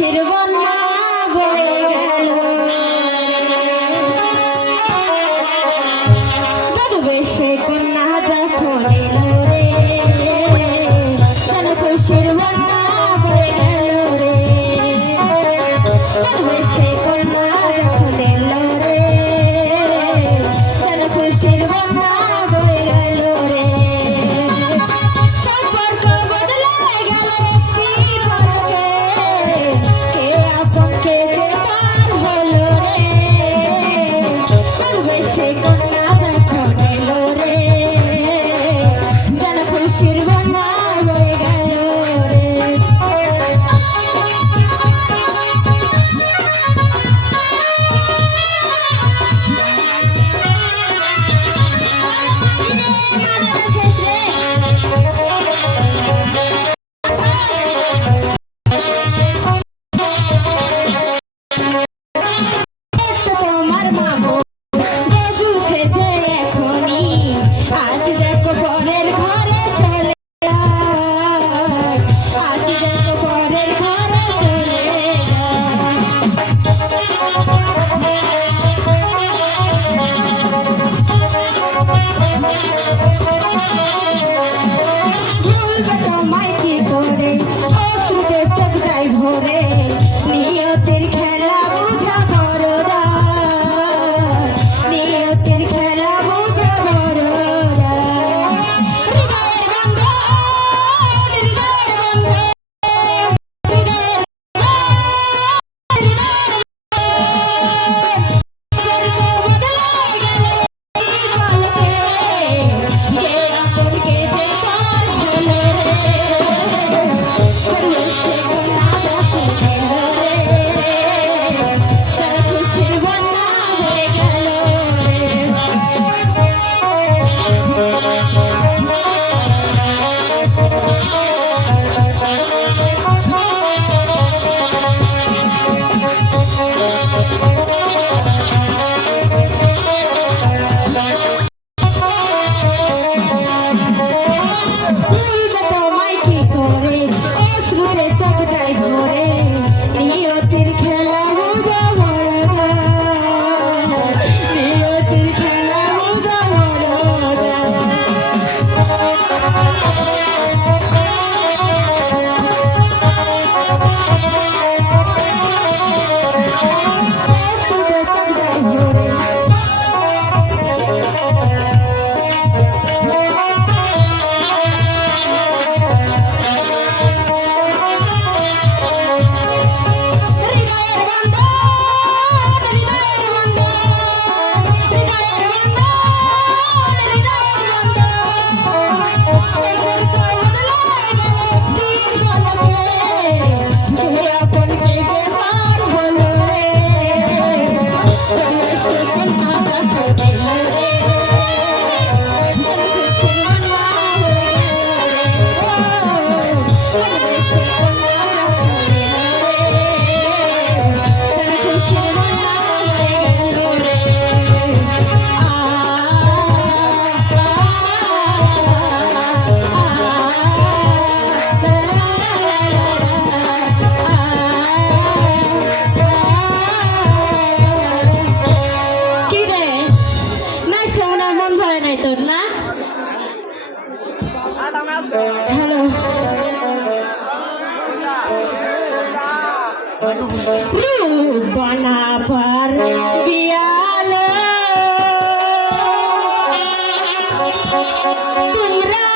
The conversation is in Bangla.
বন্যা সর্বেশে হ্যালো বানা পার বিয়ালো তোমরা